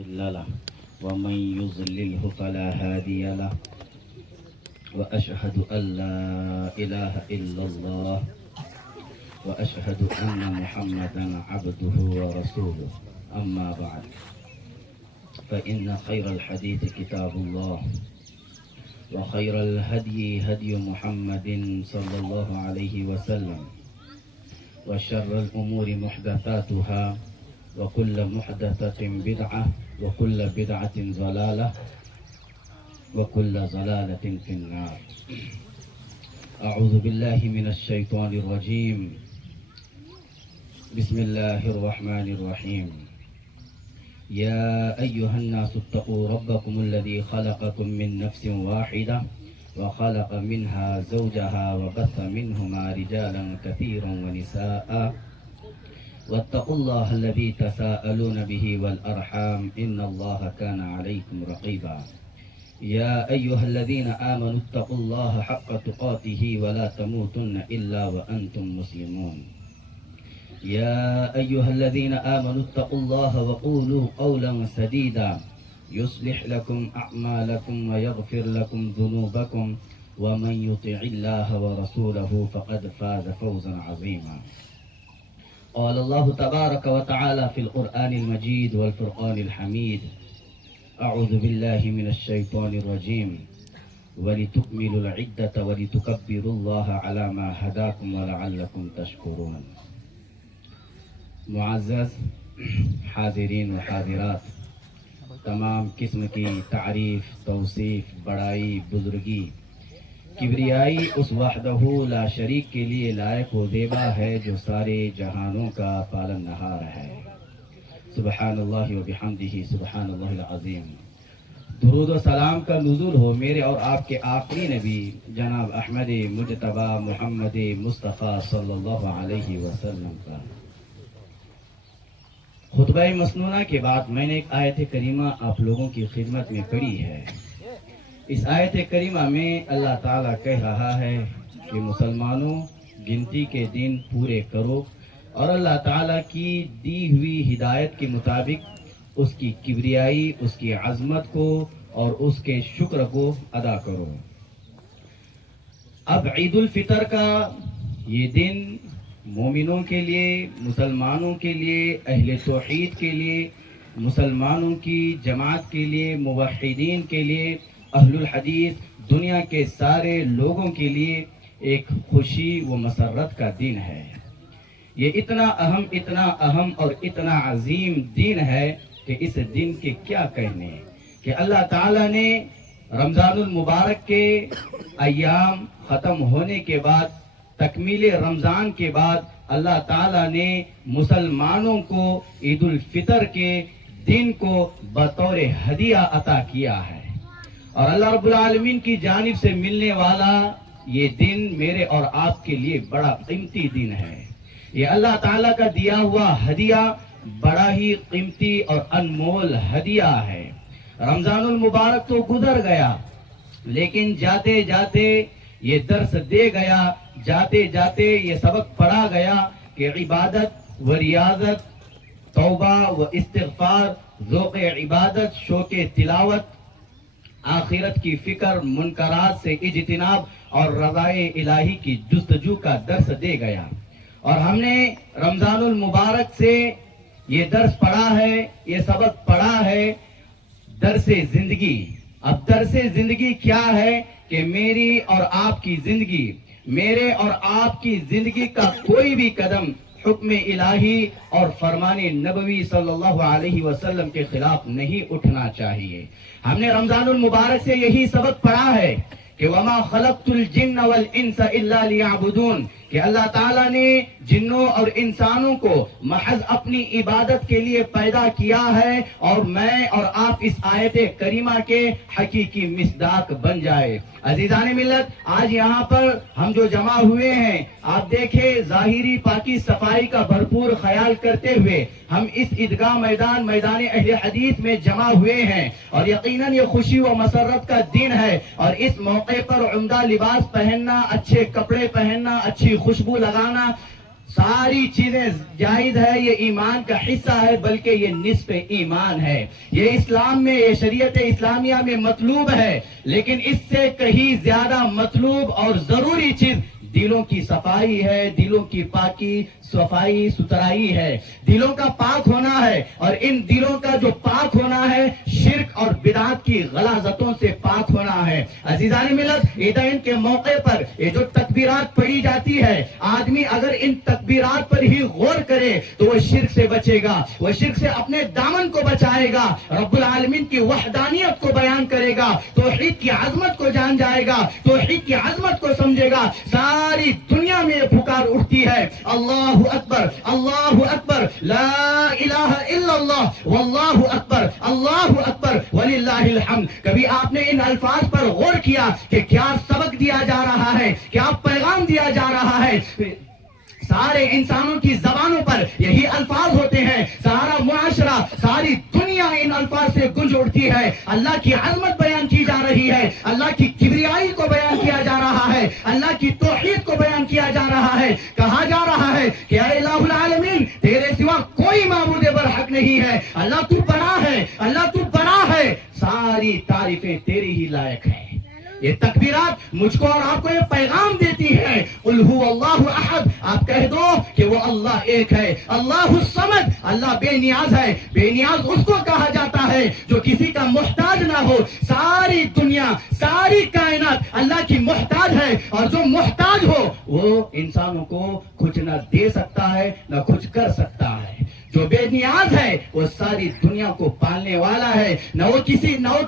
مضل له ومن يضلله فلا هادي له وأشهد أن لا إله إلا الله وأشهد أن محمدا عبده ورسوله أما بعد فإن خير الحديث كتاب الله وخير الهدي هدي محمد صلى الله عليه وسلم وشر الأمور محدثاتها وكل محدثة بدعة وكل بدعة ضلالة وكل ضلالة في النار. أعوذ بالله من الشيطان الرجيم. بسم الله الرحمن الرحيم. يا أيها الناس اتقوا ربكم الذي خلقكم من نفس واحدة وخلق منها زوجها وبث منهما رجالا كثيرا ونساء واتقوا الله الذي تساءلون به والأرحام إن الله كان عليكم رقيبا. يا أيها الذين آمنوا اتقوا الله حق تقاته ولا تموتن إلا وأنتم مسلمون. يا أيها الذين آمنوا اتقوا الله وقولوا قولا سديدا يصلح لكم أعمالكم ويغفر لكم ذنوبكم ومن يطع الله ورسوله فقد فاز فوزا عظيما. قال الله تبارك وتعالى في القرآن المجيد والفرقان الحميد. أعوذ بالله من الشيطان الرجيم. ولتكملوا العدة ولتكبروا الله على ما هداكم ولعلكم تشكرون. معزز حاضرین و حاضرات، تمام قسم کی تعریف، توصیف، بڑائی، بزرگی، کبریائی اس وحدہ لا شریک کے لیے لائق و زیبا ہے جو سارے جہانوں کا پالن نہار ہے. سبحان اللہ و بحمدہ سبحان اللہ العظیم. درود و سلام کا نزول ہو میرے اور آپ کے آخری نبی جناب احمد مجتبی محمد مصطفیٰ صلی اللہ علیہ وسلم کا. خطبہ مسنونہ کے بعد میں نے ایک آیت کریمہ آپ لوگوں کی خدمت میں پڑھی ہے. اس آیت کریمہ میں اللہ تعالیٰ کہہ رہا ہے کہ مسلمانوں گنتی کے دن پورے کرو اور اللہ تعالیٰ کی دی ہوئی ہدایت کے مطابق اس کی کبریائی، اس کی عظمت کو اور اس کے شکر کو ادا کرو. اب عید الفطر کا یہ دن مومنوں کے لیے، مسلمانوں کے لیے، اہل توحید کے لیے، مسلمانوں کی جماعت کے لیے، موحدین کے لیے، اہل الحدیث، دنیا کے سارے لوگوں کے لیے ایک خوشی و مسرت کا دن ہے. یہ اتنا اہم اور اتنا عظیم دن ہے کہ اس دن کے کیا کہنے کہ اللہ تعالیٰ نے رمضان المبارک کے ایام ختم ہونے کے بعد، تکمیل رمضان کے بعد اللہ تعالیٰ نے مسلمانوں کو عید الفطر کے دن کو بطور ہدیہ عطا کیا ہے. اور اللہ رب العالمین کی جانب سے ملنے والا یہ دن میرے اور آپ کے لیے بڑا قیمتی دن ہے. یہ اللہ تعالیٰ کا دیا ہوا ہدیہ بڑا ہی قیمتی اور انمول ہدیہ ہے. رمضان المبارک تو گزر گیا، لیکن جاتے جاتے یہ درس دے گیا، جاتے جاتے یہ سبق پڑھا گیا کہ عبادت و ریاضت، توبہ و استغفار، ذوق عبادت، شوق تلاوت، آخرت کی فکر، منکرات سے اجتناب اور رضائے الہی کی جستجو کا درس دے گیا. اور ہم نے رمضان المبارک سے یہ درس پڑھا ہے، یہ سبق پڑھا ہے، درس زندگی. اب درس زندگی کیا ہے کہ میری اور آپ کی زندگی، میرے اور آپ کی زندگی کا کوئی بھی قدم حکم الہی اور فرمان نبوی صلی اللہ علیہ وسلم کے خلاف نہیں اٹھنا چاہیے. ہم نے رمضان المبارک سے یہی سبق پڑھا ہے کہ وما خلقت الجن والانس الا لیعبدون، کہ اللہ تعالیٰ نے جنوں اور انسانوں کو محض اپنی عبادت کے لیے پیدا کیا ہے، اور میں اور آپ اس آیت کریمہ کے حقیقی مصداق بن جائے. عزیزان ملت، آج یہاں پر ہم جو جمع ہوئے ہیں، آپ دیکھیں ظاہری پاکی صفائی کا بھرپور خیال کرتے ہوئے ہم اس عیدگاہ میدان اہل حدیث میں جمع ہوئے ہیں، اور یقیناً یہ خوشی و مسرت کا دن ہے. اور اس موقع پر عمدہ لباس پہننا، اچھے کپڑے پہننا، اچھی خوشبو لگانا، ساری چیزیں جائز ہے، یہ ایمان کا حصہ ہے، بلکہ یہ نصف ایمان ہے. یہ اسلام میں، یہ شریعت اسلامیہ میں مطلوب ہے، لیکن اس سے کہیں زیادہ مطلوب اور ضروری چیز دلوں کی صفائی ہے، دلوں کی پاکی صفائی ستھرائی ہے، دلوں کا پاک ہونا ہے. اور ان دلوں کا جو پاک ہونا ہے شرک اور بدعات کی غلاظتوں سے پاک ہونا ہے. عزیزان ملت، عیدین کے موقع پر یہ جو تکبیرات پڑھی جاتی ہے، آدمی اگر ان تکبیرات پر ہی غور کرے تو وہ شرک سے بچے گا، وہ شرک سے اپنے دامن کو بچائے گا، رب العالمین کی وحدانیت کو بیان کرے گا، توحید کی عظمت کو جان جائے گا، توحید کی عظمت کو سمجھے گا. ساری دنیا میں پکار اٹھتی ہے، اللہ اکبر، اللہ اکبر، لا الہ الا اللہ، واللہ اکبر، اللہ اکبر، وللہ الحمد. کبھی آپ نے ان الفاظ پر غور کیا کہ کیا سبق دیا جا رہا ہے، کیا پیغام دیا جا رہا ہے؟ سارے انسانوں کی زبانوں پر یہی الفاظ ہوتے ہیں، سارا معاشرہ، ساری دنیا ان الفاظ سے گونج اٹھتی ہے. اللہ کی عظمت بیان کی جا رہی ہے، اللہ کی کبریائی کو بیان کیا جا رہا ہے، اللہ کی توحید کو بیان کیا جا رہا ہے. کہا جا رہا ہے کہ اے الہ العالمین، تیرے سوا کوئی معبود برحق نہیں ہے، اللہ تو بڑا ہے، اللہ تو بڑا ہے، ساری تعریفیں تیری ہی لائق ہیں. یہ تکبیرات مجھ کو اور آپ کو یہ پیغام دیتی ہے، قل هو اللہ احد، آپ کہہ دو کہ وہ اللہ ایک ہے، اللہ الصمد، اللہ بے نیاز ہے. بے نیاز اس کو کہا جاتا ہے جو کسی کا محتاج نہ ہو. ساری دنیا، ساری کائنات اللہ کی محتاج ہے، اور جو محتاج ہو وہ انسانوں کو کچھ نہ دے سکتا ہے، نہ کچھ کر سکتا ہے. جو بے نیاز ہے وہ ساری دنیا کو پالنے والا ہے، نہ وہ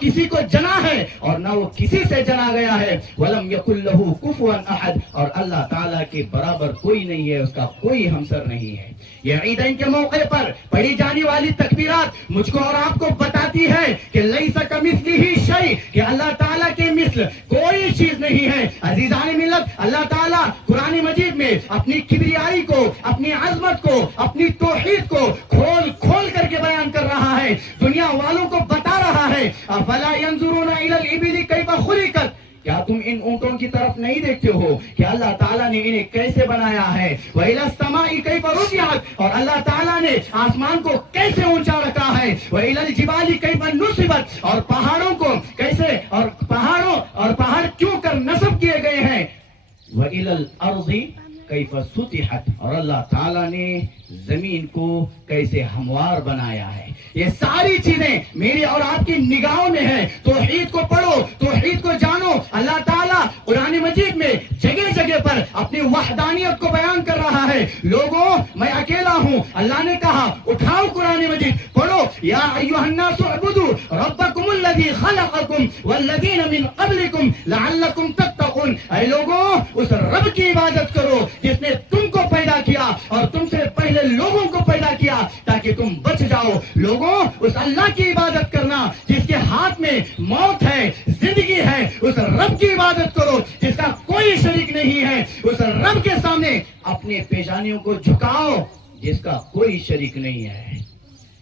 کسی کو جنا ہے اور نہ وہ کسی سے جنا گیا ہے. وَلَمْ يَكُنْ لَهُ كُفُوًا أَحَدٌ، اور اللہ تعالیٰ کے برابر کوئی نہیں ہے، اس کا کوئی ہمسر نہیں ہے. یہ عیدین کے موقع پر پڑھی جانے والی تکبیرات مجھ کو اور آپ کو بتاتی ہے کہ لیس کمثلہ شیء، کہ اللہ تعالیٰ کے مثل کوئی چیز نہیں ہے. عزیزان ملت، اللہ تعالیٰ قرآن مجید میں اپنی کبریائی کو، اپنی عظمت کو، اپنی توحید کو کھول کھول کر کے بیان کر رہا ہے، دنیا والوں کو بتا رہا ہے. افلا ينظرون الى الابل كيف خلقت، کیا تم ان اونٹوں کی طرف نہیں دیکھتے ہو کہ اللہ تعالیٰ نے انہیں کیسے بنایا ہے؟ وَإِلَى السَّمَاءِ كَيْفَ رُفِعَتْ، اور اللہ تعالیٰ نے آسمان کو کیسے اونچا رکھا ہے. وَإِلَى الْجِبَالِ كَيْفَ نُصِبَتْ، اور پہاڑوں کو کیسے، اور پہاڑ کیوں کر نصب کیے گئے ہیں. وَإِلَى الْأَرْضِ کیف سطحت، اور اللہ تعالیٰ نے زمین کو کیسے ہموار بنایا ہے. یہ ساری چیزیں میری اور آپ کی نگاہوں میں ہیں. توحید کو پڑھو، توحید کو جانو. اللہ تعالیٰ قرآن مجید میں جگہ جگہ پر اپنی وحدانیت کو بیان کر رہا ہے. لوگوں، میں اکیلا ہوں. اللہ نے کہا اٹھاؤ قرآن مجید پڑھو، یا ایھا الناس اعبدوا ربکم الذی خلقکم والذین من قبلکم لعلکم تتقون. اے لوگوں، اس رب کی عبادت کرو جس نے تم کو پیدا کیا اور تم سے پہلے لوگوں کو پیدا کیا تاکہ تم بچ جاؤ. لوگوں، اس اللہ کی عبادت کرنا جس کے ہاتھ میں موت ہے، زندگی ہے. اس رب کی عبادت کرو جس کا کوئی شریک نہیں ہے. اس رب کے سامنے اپنے پیشانیوں کو جھکاؤ جس کا کوئی شریک نہیں ہے.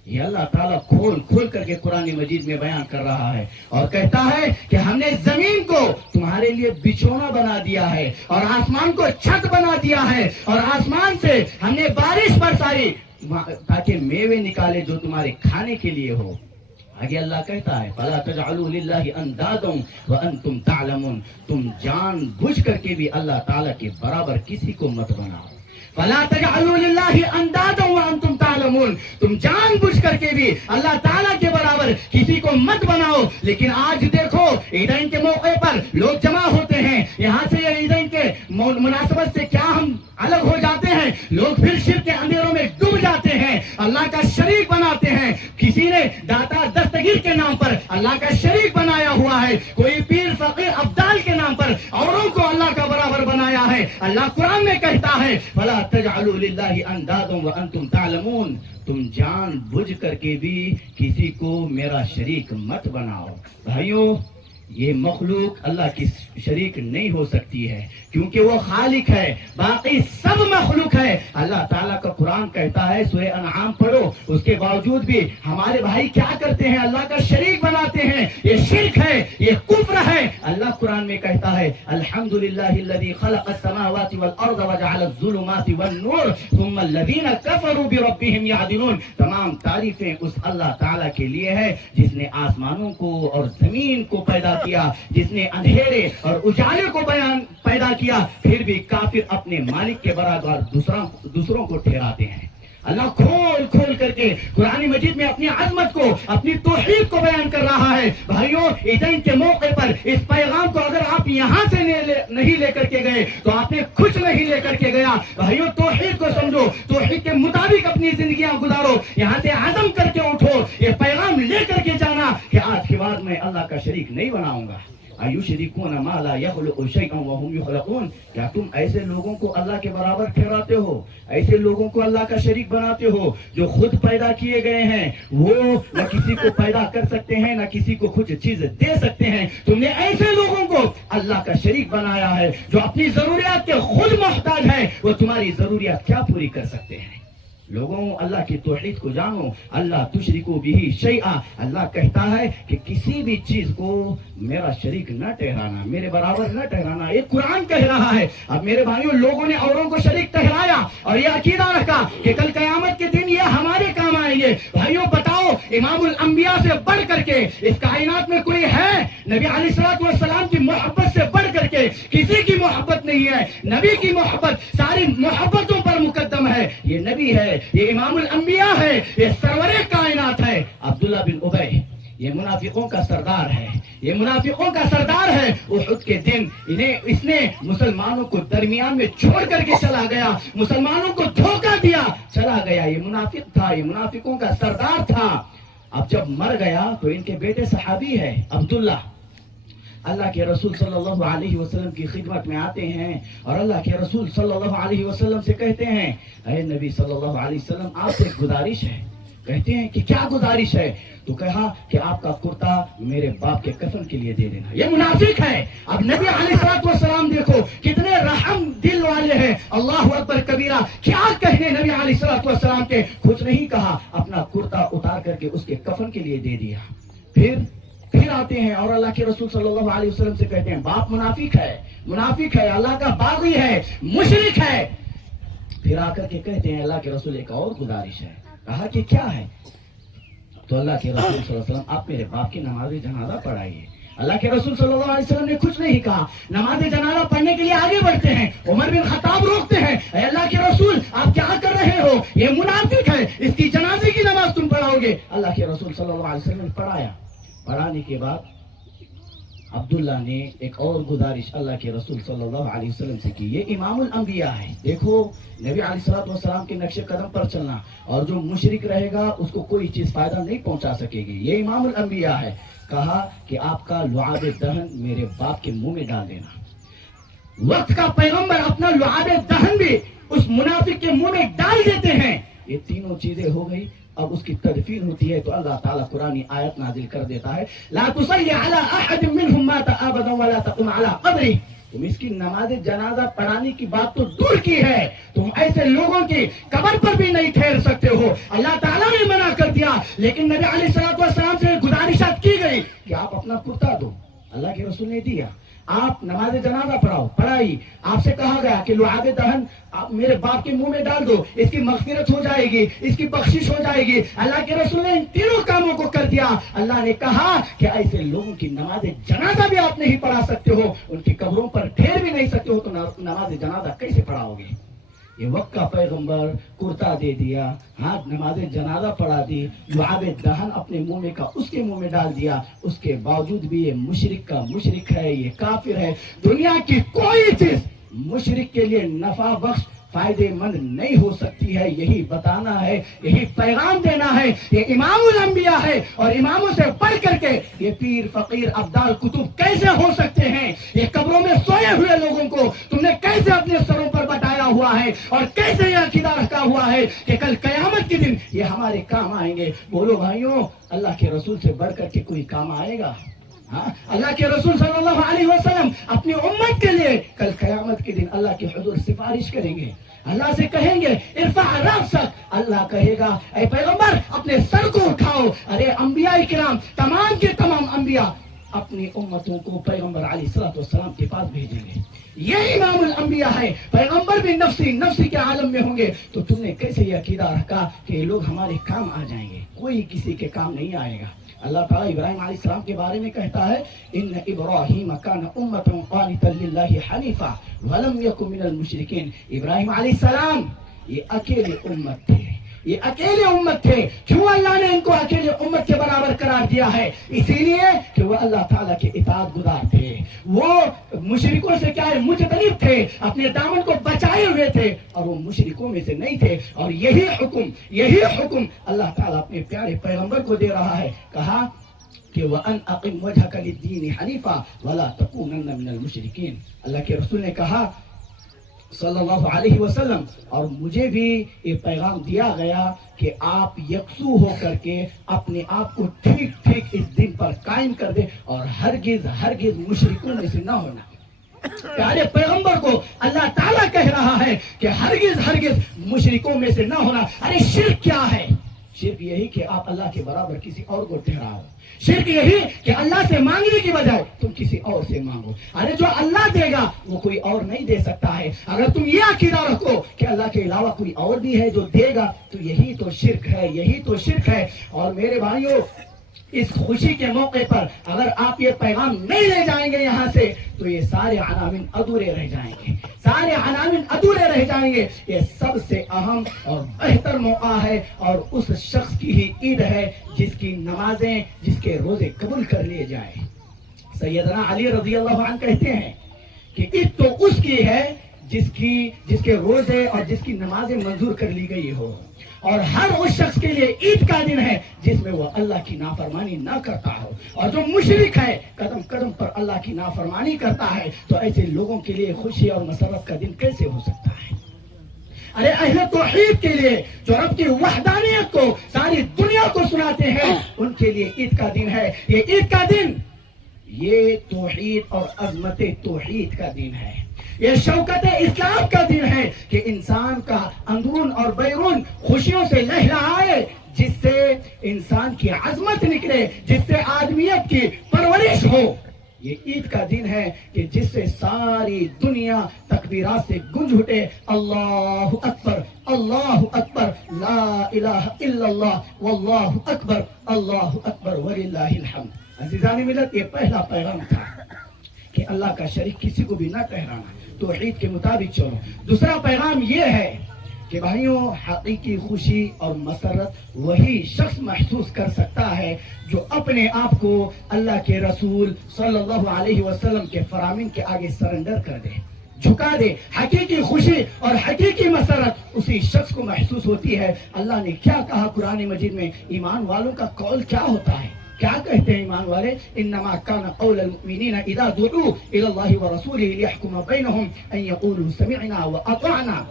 یہ اللہ تعالیٰ کھول کھول کر کے قرآن مجید میں بیان کر رہا ہے اور کہتا ہے کہ ہم نے زمین کو تمہارے لیے بچھونا بنا دیا ہے اور آسمان کو چھت بنا دیا ہے اور آسمان سے ہم نے بارش برسائی تاکہ میوے نکالے جو تمہارے کھانے کے لیے ہو. آگے اللہ کہتا ہے فَلَا تَجْعَلُوا لِلَّهِ أَنْدَادًا وَأَنْتُمْ تَعْلَمُونَ، تم جان بوجھ کر کے بھی اللہ تعالیٰ کے برابر کسی کو مت بناؤ. فَلَا تَجْعَلُوا لِلَّهِ أَنْدَادًا وَأَنْتُمْ تَعْلَمُونَ، تم جان بوجھ کر کے بھی اللہ تعالیٰ کے برابر کسی کو مت بناؤ. لیکن آج دیکھو عیدین کے موقع پر لوگ جمع ہوتے ہیں. یہاں سے یہ عیدین کے مناسبت سے کیا ہم الگ ہو جاتے ہیں. لوگ پھر شرک کے اندھیروں میں ڈوب جاتے ہیں، اللہ کا شریک بناتے ہیں. کسی نے داتا دستگیر کے نام پر اللہ کا شریک بنایا ہوا ہے، کوئی پیر فقیر ابدال کے نام پر اوروں کو اللہ کا برابر بنایا ہے. اللہ قرآن میں کہتا ہے فَلَا تَجْعَلُوا لِلَّهِ أَنْدَادًا وَأَنْتُمْ تَعْلَمُونَ، تم جان بوجھ کر کے بھی کسی کو میرا شریک مت بناؤ. بھائیوں، یہ مخلوق اللہ کی شریک نہیں ہو سکتی ہے کیونکہ وہ خالق ہے، باقی سب مخلوق ہے. اللہ تعالیٰ کا قرآن کہتا ہے، سورہ انعام پڑھو، اس کے باوجود بھی ہمارے بھائی کیا کرتے ہیں؟ اللہ کا شریک بناتے ہیں. یہ شرک ہے. ہے, یہ کفر ہے. اللہ قرآن میں کہتا ہے الحمدللہ الذی خلق السماوات والارض وجعل الظلمات والنور ثم الذین کفروا بربهم یعدلون. تمام تعریفیں اس اللہ تعالیٰ کے لیے ہے جس نے آسمانوں کو اور زمین کو پیدا کیا, جس نے اندھیرے اور اجالے کو پیدا کیا, پھر بھی کافر اپنے مالک کے برابر دوسروں کو ٹھہراتے ہیں. اللہ کھول کھول کر کے قرآن مجید میں اپنی عظمت کو, اپنی توحید کو بیان کر رہا ہے. بھائیوں, عیدین کے موقع پر اس پیغام کو اگر آپ یہاں سے نہیں لے کر کے گئے تو آپ نے کچھ نہیں لے کر کے گیا. بھائیوں, توحید کو سمجھو, توحید کے مطابق اپنی زندگیاں گزارو. یہاں سے عزم کر کے اٹھو, یہ پیغام لے کر کے جانا کہ آج کے بعد میں اللہ کا شریک نہیں بناؤں گا. ایشرکون ما لا یخلق شیئا وهم یخلقون. کیا تم ایسے لوگوں کو اللہ کے برابر ٹھہراتے ہو, ایسے لوگوں کو اللہ کا شریک بناتے ہو جو خود پیدا کیے گئے ہیں, وہ نہ کسی کو پیدا کر سکتے ہیں نہ کسی کو کچھ چیز دے سکتے ہیں. تم نے ایسے لوگوں کو اللہ کا شریک بنایا ہے جو اپنی ضروریات کے خود محتاج ہیں, وہ تمہاری ضروریات کیا پوری کر سکتے ہیں؟ لوگوں, اللہ کی توحید کو جانو. اللہ تشرکو بہ شیئا, اللہ کہتا ہے کہ کسی بھی چیز کو میرا شریک نہ ٹھہرانا, میرے برابر نہ ٹھہرانا. یہ قرآن کہہ رہا ہے. اب میرے بھائیوں, لوگوں نے اوروں کو شریک ٹھہرایا اور یہ عقیدہ رکھا کہ کل قیامت کے دن یہ ہمارے کام آئیں گے. بھائیوں بتاؤ, امام الانبیاء سے بڑھ کر کے اس کائنات میں کوئی ہے؟ نبی علیہ الصلوۃ والسلام کی محبت سے بڑھ کر کے کسی کی محبت نہیں ہے. نبی کی محبت ساری محبتوں پر مقدم ہے. یہ نبی ہے, یہ امام الانبیاء ہے, یہ سرور کائنات ہے. عبداللہ بن ابی یہ منافقوں کا سردار ہے, یہ منافقوں کا سردار ہے. احد کے دن اس نے مسلمانوں کو درمیان میں چھوڑ کر کے چلا گیا, مسلمانوں کو دھوکہ دیا, چلا گیا. یہ منافق تھا, یہ منافقوں کا سردار تھا. اب جب مر گیا تو ان کے بیٹے صحابی ہے عبداللہ, اللہ کے رسول صلی اللہ علیہ وسلم کی خدمت میں آتے ہیں اور اللہ کے رسول صلی اللہ علیہ وسلم سے کہتے ہیں اے نبی صلی اللہ علیہ وسلم, آپ سے ایک گزارش ہے. کہتے ہیں کہ کیا گزارش ہے؟ تو کہا کہ آپ کا کرتا میرے باپ کے کفن کے لیے دے دینا. یہ منافق ہے. اب نبی علیہ الصلوۃ والسلام دیکھو کتنے رحم دل والے ہیں. اللہ اکبر کبیرہ, کیا کہنے نبی علیہ الصلوۃ والسلام کے, کچھ نہیں کہا, اپنا کرتا اتار کر کے اس کے کفن کے لیے دے دیا. پھر آتے ہیں اور اللہ کے رسول صلی اللہ علیہ وسلم سے کہتے ہیں باپ منافق ہے, اللہ کا باغی ہے, مشرک ہے. پھر آ کر کے کہتے ہیں اللہ کے رسول ایک اور گزارش ہے. کہا کہ کیا ہے؟ تو اللہ کے رسول صلی اللہ علیہ وسلم آپ میرے باپ کی نماز جنازہ پڑھائیے. اللہ کے رسول صلی اللہ علیہ وسلم نے کچھ نہیں کہا, نماز جنازہ پڑھنے کے لیے آگے بڑھتے ہیں. عمر بن خطاب روکتے ہیں, اے اللہ کے رسول آپ کیا کر رہے ہو, یہ منافق ہے, اس کی جنازے کی نماز تم پڑھاؤ گے. اللہ کے رسول صلی اللہ علیہ وسلم نے پڑھایا. پڑھانے کے بعد عبداللہ نے ایک اور گزارش اللہ کے رسول صلی اللہ علیہ وسلم سے کی. یہ امام الانبیاء ہے. دیکھو نبی علیہ الصلوۃ والسلام کے نقش قدم پر چلنا, اور جو مشرک رہے گا اس کو کوئی چیز فائدہ نہیں پہنچا سکے گی. یہ امام الانبیاء ہے. کہا کہ آپ کا لعاب دہن میرے باپ کے منہ میں ڈال دینا. وقت کا پیغمبر اپنا لعاب دہن بھی اس منافق کے منہ میں ڈال دیتے ہیں. یہ تینوں چیزیں ہو گئی. اب اس کی تدفین ہوتی ہے تو اللہ تعالیٰ قرآنی آیت نازل کر دیتا ہے لا تصلی علی احد منهم مات ابدا ولا تقم علی قبره. تم اس کی نماز جنازہ پڑھانے کی بات تو دور کی ہے, تم ایسے لوگوں کی قبر پر بھی نہیں ٹھہر سکتے ہو. اللہ تعالیٰ نے منع کر دیا, لیکن نبی علیہ الصلوۃ والسلام سے گزارشات کی گئی کہ آپ اپنا کرتا دو. اللہ کے رسول نے دیا. آپ نماز جنازہ پڑھاؤ, پڑھائی. آپ سے کہا گیا کہ لعاب دہن آپ میرے باپ کے منہ میں ڈال دو, اس کی مغفرت ہو جائے گی, اس کی بخشش ہو جائے گی. اللہ کے رسول نے ان تینوں کاموں کو کر دیا. اللہ نے کہا کہ ایسے لوگوں کی نماز جنازہ بھی آپ نہیں پڑھا سکتے ہو, ان کی قبروں پر ٹھہر بھی نہیں سکتے ہو, تو نماز جنازہ کیسے پڑھاؤ گے؟ یہ وقت کا پیغمبر کرتا دے دیا, ہاتھ نماز جنازہ پڑھا دی, لعاب دہن اپنے منہ میں کا اس کے منہ میں ڈال دیا. اس کے باوجود بھی یہ مشرک کا مشرک ہے, یہ کافر ہے. دنیا کی کوئی چیز مشرک کے لیے نفع بخش فائدے مند نہیں ہو سکتی ہے. یہی بتانا ہے, یہی پیغام دینا ہے. یہ امام الانبیاء ہے, اور اماموں سے بڑھ کر کے یہ پیر فقیر ابدال کتب کیسے ہو سکتے ہیں؟ یہ قبروں میں سوئے ہوئے لوگوں کو تم نے کیسے اپنے سروں پر بٹایا ہوا ہے, اور کیسے یہ عقیدہ رکھا ہوا ہے کہ کل قیامت کے دن یہ ہمارے کام آئیں گے؟ بولو بھائیوں, اللہ کے رسول سے بڑھ کر کے کوئی کام آئے گا؟ اللہ کے رسول صلی اللہ علیہ وسلم اپنی امت کے لیے کل قیامت کے دن اللہ کے حضور سفارش کریں گے. اللہ سے کہیں گے ارفع رأسک, اللہ کہے گا اے پیغمبر اپنے سر کو اٹھاؤ. ارے انبیاء کرام, تمام کے تمام انبیاء اپنی امتوں کو پیغمبر علیہ الصلوۃ والسلام کے پاس بھیجیں گے. یہ امام الانبیاء ہے. پیغمبر بھی نفسی کے عالم میں ہوں گے. تو تم نے کیسے یہ عقیدہ رکھا کہ یہ لوگ ہمارے کام آ جائیں گے؟ کوئی کسی کے کام نہیں آئے گا. اللہ تعالیٰ ابراہیم علیہ السلام کے بارے میں کہتا ہے ان ابراہیم کان امۃ قانتا للہ حنیفا ولم یکن من المشرکین. ابراہیم علیہ السلام یہ اکیلے امت تھے. یہ اکیلے امت تھے. کیوں اللہ نے ان کو اکیلے امت کے برابر قرار دیا ہے؟ اسی لیے کہ وہ اللہ تعالیٰ کے اطاعت گزار تھے. وہ مشرکوں سے کیا ہے؟ مجتنب تھے. اپنے دامن کو بچائے ہوئے تھے اور وہ مشرکوں میں سے نہیں تھے. اور یہی حکم اللہ تعالیٰ اپنے پیارے پیغمبر کو دے رہا ہے. کہا کہ وَأَنْ أَقِمْ وَجْهَكَ لِلدِّينِ حَنِيفًا وَلَا تَكُونَنَّ مِنَ الْمُشْرِكِينَ. اللہ کے رسول نے کہا صلی اللہ علیہ وسلم، اور مجھے بھی یہ پیغام دیا گیا کہ آپ یکسو ہو کر کے اپنے آپ کو ٹھیک اس دن پر قائم کر دے اور ہرگز مشرکوں میں سے نہ ہونا. پیارے پیغمبر کو اللہ تعالیٰ کہہ رہا ہے کہ ہرگز مشرکوں میں سے نہ ہونا. ارے شرک کیا ہے؟ شرک یہی کہ آپ اللہ کے برابر کسی اور کو ٹھہراؤ. شرک یہی کہ اللہ سے مانگنے کی بجائے تم کسی اور سے مانگو. ارے جو اللہ دے گا وہ کوئی اور نہیں دے سکتا ہے. اگر تم یہ عقیدہ رکھو کہ اللہ کے علاوہ کوئی اور بھی ہے جو دے گا تو یہی تو شرک ہے. اور میرے بھائیوں، اس خوشی کے موقع پر اگر آپ یہ پیغام نہیں لے جائیں گے یہاں سے تو یہ سارے عناوین ادھورے رہ جائیں گے. یہ سب سے اہم اور بہتر موقع ہے اور اس شخص کی ہی عید ہے جس کی نمازیں، جس کے روزے قبول کر لیے جائیں. سیدنا علی رضی اللہ عنہ کہتے ہیں کہ عید تو اس کی ہے جس کے روزے اور جس کی نمازیں منظور کر لی گئی ہو. اور ہر اس شخص کے لیے عید کا دن ہے جس میں وہ اللہ کی نافرمانی نہ کرتا ہو. اور جو مشرک ہے قدم قدم پر اللہ کی نافرمانی کرتا ہے تو ایسے لوگوں کے لیے خوشی اور مسرت کا دن کیسے ہو سکتا ہے؟ ارے اہل توحید کے لیے جو رب کی وحدانیت کو ساری دنیا کو سناتے ہیں ان کے لیے عید کا دن ہے. یہ عید کا دن یہ توحید اور عظمت توحید کا دن ہے. یہ شوکت اسلام کا دن ہے کہ انسان کا اندرون اور بیرون خوشیوں سے لہلہائے، جس سے انسان کی عظمت نکلے، جس سے آدمیت کی پرورش ہو. یہ عید کا دن ہے کہ جس سے ساری دنیا تکبیرات سے گونج اٹھے. اللہ اکبر لا الہ الا اللہ واللہ اکبر اللہ اکبر وللہ الحمد. عزیزان ملت، یہ پہلا پیغام تھا کہ اللہ کا شریک کسی کو بھی نہ ٹھہرانا، توحید کے مطابق چلو. دوسرا پیغام یہ ہے کہ بھائیوں، حقیقی خوشی اور مسرت وہی شخص محسوس کر سکتا ہے جو اپنے آپ کو اللہ کے رسول صلی اللہ علیہ وسلم کے فرامین کے آگے سرنڈر کر دے، جھکا دے. حقیقی خوشی اور حقیقی مسرت اسی شخص کو محسوس ہوتی ہے. اللہ نے کیا کہا قرآن مجید میں؟ ایمان والوں کا قول کیا ہوتا ہے؟ کیا کہتے ہیں ایمان والے؟ انما کان قول المؤمنین اذا دعوا الى اللہ ورسولہ لیحکم بینہم ان یقولوا سمعنا واطعنا.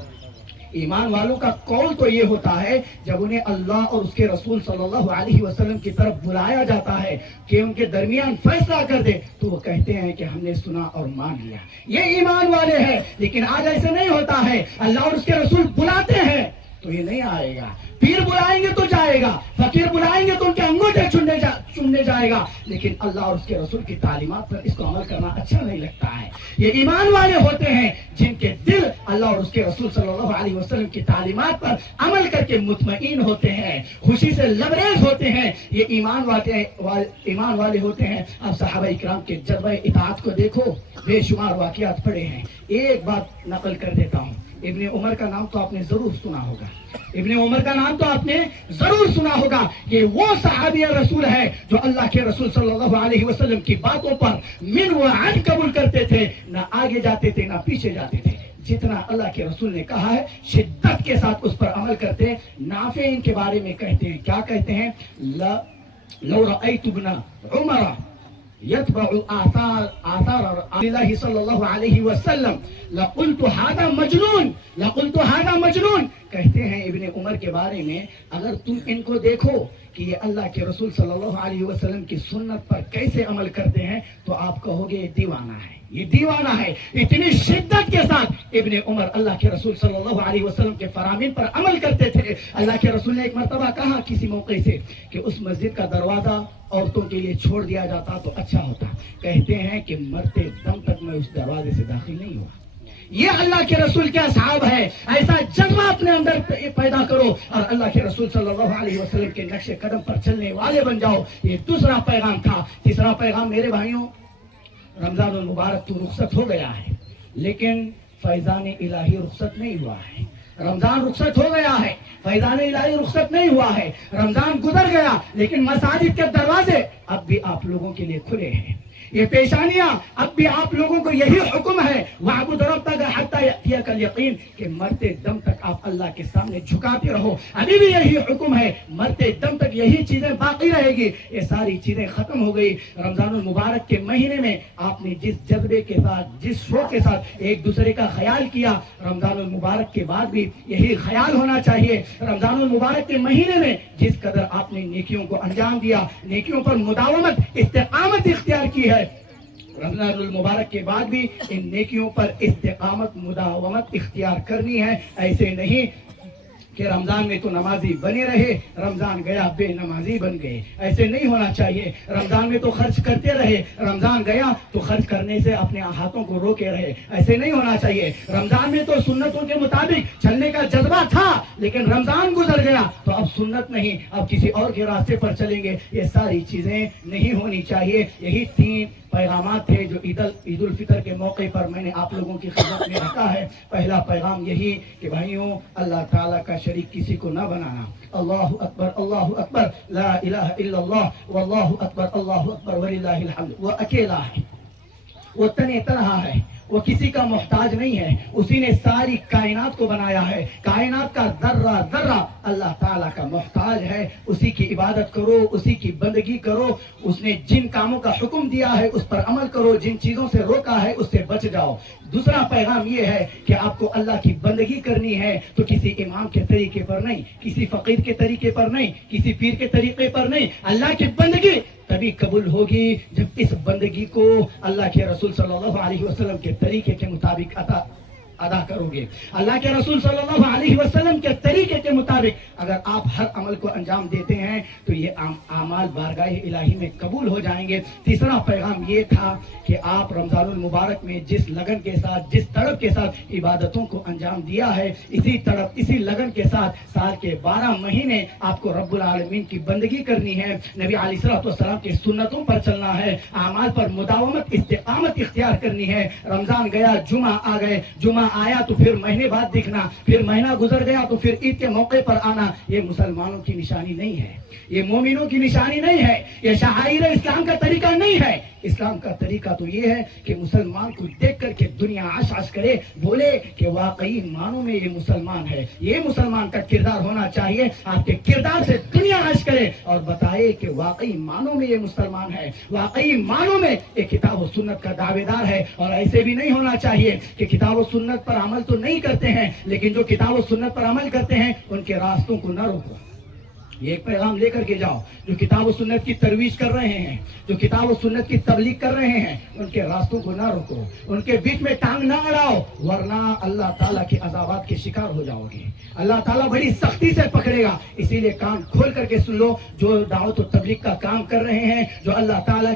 ایمان والوں کا قول تو یہ ہوتا ہے جب انہیں اللہ اور اس کے رسول صلی اللہ علیہ وسلم کی طرف بلایا جاتا ہے کہ ان کے درمیان فیصلہ کر دے تو وہ کہتے ہیں کہ ہم نے سنا اور مان لیا. یہ ایمان والے ہیں. لیکن آج ایسے نہیں ہوتا ہے. اللہ اور اس کے رسول بلاتے ہیں تو یہ نہیں آئے گا. پیر بلائیں گے تو جائے گا، فقیر بلائیں گے تو ان کے انگوٹھے چومنے جائے گا. لیکن اللہ اور اس کے رسول کی تعلیمات پر اس کو عمل کرنا اچھا نہیں لگتا ہے. یہ ایمان والے ہوتے ہیں جن کے دل اللہ اور اس کے رسول صلی اللہ علیہ وسلم کی تعلیمات پر عمل کر کے مطمئن ہوتے ہیں، خوشی سے لبریز ہوتے ہیں. یہ ایمان والے ہوتے ہیں. اب صحابہ اکرام کے جذبہ اطاعت کو دیکھو. بے شمار واقعات پڑے ہیں. ایک بات نقل کر دیتا ہوں. ابن عمر کا نام تو آپ نے ضرور سنا ہوگا. یہ وہ صحابی رسول ہے جو اللہ کے رسول صلی اللہ علیہ وسلم کی باتوں پر من و عن قبول کرتے تھے، نہ آگے جاتے تھے نہ پیچھے جاتے تھے. جتنا اللہ کے رسول نے کہا ہے شدت کے ساتھ اس پر عمل کرتے. نافع ان کے بارے میں کہتے ہیں، کیا کہتے ہیں؟ لو رأيت ابن عمر يتبع آثار اللہ صلی اللہ علیہ وسلم لقلت هذا مجنون. کہتے ہیں ابن عمر کے بارے میں، اگر تم ان کو دیکھو کہ یہ اللہ کے رسول صلی اللہ علیہ وسلم کی سنت پر کیسے عمل کرتے ہیں تو آپ کہو گے یہ دیوانہ ہے، یہ دیوانہ ہے۔ اتنی شدت کے ساتھ ابن عمر اللہ کے رسول صلی اللہ علیہ وسلم کے فرامین پر عمل کرتے تھے۔ اللہ کے رسول نے ایک مرتبہ کہا کسی موقع سے کہ اس مسجد کا دروازہ عورتوں کے لیے چھوڑ دیا جاتا تو اچھا ہوتا۔ کہتے ہیں کہ مرتے دم تک میں اس دروازے سے داخل نہیں ہوا۔ یہ اللہ کے رسول کے اصحاب ہے، ایسا جذبہ اپنے اندر پیدا کرو اور اللہ کے رسول صلی اللہ علیہ وسلم کے نقش قدم پر چلنے والے بن جاؤ۔ یہ دوسرا پیغام تھا۔ تیسرا پیغام میرے بھائیوں، رمضان المبارک تو رخصت ہو گیا ہے لیکن فیضان الہی رخصت نہیں ہوا ہے۔ رمضان رخصت ہو گیا ہے، فیضان الہی رخصت نہیں ہوا ہے۔ رمضان گزر گیا لیکن مساجد کے دروازے اب بھی آپ لوگوں کے لیے کھلے ہیں۔ یہ پیشانیاں اب بھی آپ لوگوں کو یہی حکم ہے، وَاعْبُدْ رَبَّكَ حَتَّى يَأْتِيَكَ الْيَقِينُ، کہ مرتے دم تک آپ اللہ کے سامنے جھکاتے رہو۔ ابھی بھی یہی حکم ہے، مرتے دم تک یہی چیزیں باقی رہے گی۔ یہ ساری چیزیں ختم ہو گئی۔ رمضان المبارک کے مہینے میں آپ نے جس جذبے کے ساتھ، جس شوق کے ساتھ ایک دوسرے کا خیال کیا، رمضان المبارک کے بعد بھی یہی خیال ہونا چاہیے۔ رمضان المبارک کے مہینے میں جس قدر آپ نے نیکیوں کو انجام دیا، نیکیوں پر مداومت، استقامت اختیار کی ہے، رمضان المبارک کے بعد بھی ان نیکیوں پر استقامت، مداومت اختیار کرنی ہے۔ ایسے نہیں کہ رمضان میں تو نمازی بنے رہے، رمضان گیا بے نمازی بن گئے، ایسے نہیں ہونا چاہیے۔ رمضان میں تو خرچ کرتے رہے، رمضان گیا تو خرچ کرنے سے اپنے ہاتھوں کو روکے رہے، ایسے نہیں ہونا چاہیے۔ رمضان میں تو سنتوں کے مطابق چلنے کا جذبہ تھا لیکن رمضان گزر گیا تو اب سنت نہیں، اب کسی اور کے راستے پر چلیں گے۔ یہ ساری چیزیں نہیں ہونی چاہیے۔ یہی 3 پیغامات تھے جو عید الفطر کے موقع پر میں نے آپ لوگوں کی خدمت میں رکھا ہے۔ پہلا پیغام یہی کہ بھائیوں، اللہ تعالیٰ کا شریک کسی کو نہ بنانا۔ اللہ اکبر لا الہ الا اللہ واللہ اکبر وللہ الحمد۔ وہ اکیلا ہے، وہ تنہا ہے، وہ کسی کا محتاج نہیں ہے۔ اسی نے ساری کائنات کو بنایا ہے، کائنات کا ذرہ ذرہ اللہ تعالیٰ کا محتاج ہے۔ اسی کی عبادت کرو، اسی کی بندگی کرو۔ اس نے جن کاموں کا حکم دیا ہے اس پر عمل کرو، جن چیزوں سے روکا ہے اس سے بچ جاؤ۔ دوسرا پیغام یہ ہے کہ آپ کو اللہ کی بندگی کرنی ہے تو کسی امام کے طریقے پر نہیں، کسی فقیر کے طریقے پر نہیں، کسی پیر کے طریقے پر نہیں۔ اللہ کی بندگی تبھی قبول ہوگی جب اس بندگی کو اللہ کے رسول صلی اللہ علیہ وسلم کے طریقے کے مطابق ادا کرو گے۔ اللہ کے رسول صلی اللہ علیہ وسلم کے طریقے کے مطابق اگر آپ ہر عمل کو انجام دیتے ہیں تو یہ اعمال بارگاہ الہی میں قبول ہو جائیں گے۔ تیسرا پیغام یہ تھا کہ آپ رمضان المبارک میں جس لگن کے ساتھ، جس تڑپ کے ساتھ عبادتوں کو انجام دیا ہے، اسی تڑپ، اسی لگن کے ساتھ سال کے 12 مہینے آپ کو رب العالمین کی بندگی کرنی ہے، نبی علیہ الصلوۃ والسلام کی سنتوں پر چلنا ہے، اعمال پر مداومت، استقامت اختیار کرنی ہے۔ رمضان گیا، جمعہ آ گئے، جمعہ آیا تو پھر مہینے بعد دکھنا، پھر مہینہ گزر گیا تو پھر عید کے موقع پر آنا، یہ مسلمانوں کی نشانی نہیں ہے، یہ مومنوں کی نشانی نہیں ہے، یہ شعائر اسلام کا طریقہ نہیں ہے۔ اسلام کا طریقہ تو یہ ہے کہ مسلمان کو دیکھ کر کے دنیا عش عش کرے، بولے کہ واقعی معنوں میں یہ مسلمان ہے۔ یہ مسلمان کا کردار ہونا چاہیے، آپ کے کردار سے دنیا عش کرے اور بتائے کہ واقعی معنوں میں یہ مسلمان ہے، واقعی معنوں میں یہ کتاب و سنت کا دعوے دار ہے۔ اور ایسے بھی نہیں ہونا چاہیے کہ کتاب و سنت پر عمل تو نہیں کرتے ہیں لیکن جو کتاب و سنت پر عمل کرتے ہیں ان کے راستوں کو نہ روکو۔ یہ ایک پیغام لے کر کے جاؤ، جو کتاب و سنت کی ترویج کر رہے ہیں، جو کتاب و سنت کی تبلیغ کر رہے ہیں، ان کے راستوں کو نہ روکو، ان کے بیچ میں ٹانگ نہ اڑاؤ، ورنہ اللہ تعالیٰ کے عذابات کے شکار ہو جاؤ گے۔ اللہ تعالیٰ بڑی سختی سے پکڑے گا۔ اسی لیے کان کھول کر کے سن لو، جو دعوت و تبلیغ کا کام کر رہے ہیں، جو اللہ تعالیٰ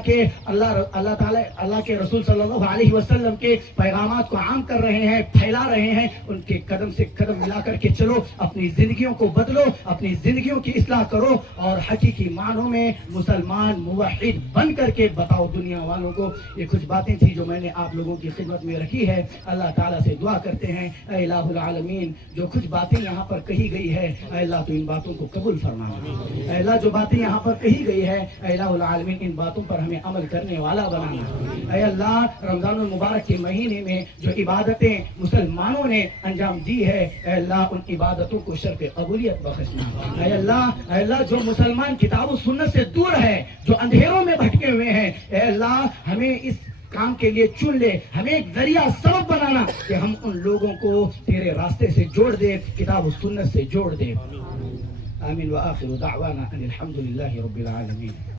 کے رسول صلی اللہ علیہ وسلم کے پیغامات کو عام کر رہے ہیں، پھیلا رہے ہیں، ان کے قدم سے قدم ملا کر کے چلو، اپنی زندگیوں کو بدلو، اپنی زندگیوں کی اصلاح کرو اور حقیقی معنوں میں مسلمان موحد بن کر کے بتاؤ دنیا والوں کو۔ یہ کچھ باتیں تھی جو میں نے آپ لوگوں کی خدمت میں رکھی ہے۔ اللہ تعالیٰ سے دعا کرتے ہیں، اے الہ العالمین، جو کچھ باتیں یہاں پر کہی گئی ہے، اے اللہ تو ان باتوں کو قبول فرمانا، اے اللہ جو باتیں یہاں پر کہی گئی ہے، اے الہ العالمین ان باتوں پر ہمیں عمل کرنے والا بنانا۔ اے اللہ رمضان المبارک کے مہینے میں جو عبادتیں مسلمانوں نے انجام دی ہے، اے اللہ ان عبادتوں کو شرف قبولیت بخشنا۔ اے اللہ جو مسلمان کتاب و سنت سے دور ہے، جو اندھیروں میں بھٹکے ہوئے ہیں، اے اللہ ہمیں اس کام کے لیے چن لے، ہمیں ایک ذریعہ سبب بنانا کہ ہم ان لوگوں کو تیرے راستے سے جوڑ دے، کتاب و سنت سے جوڑ دے۔ آمین وآخر دعوانا ان الحمد للہ رب العالمین.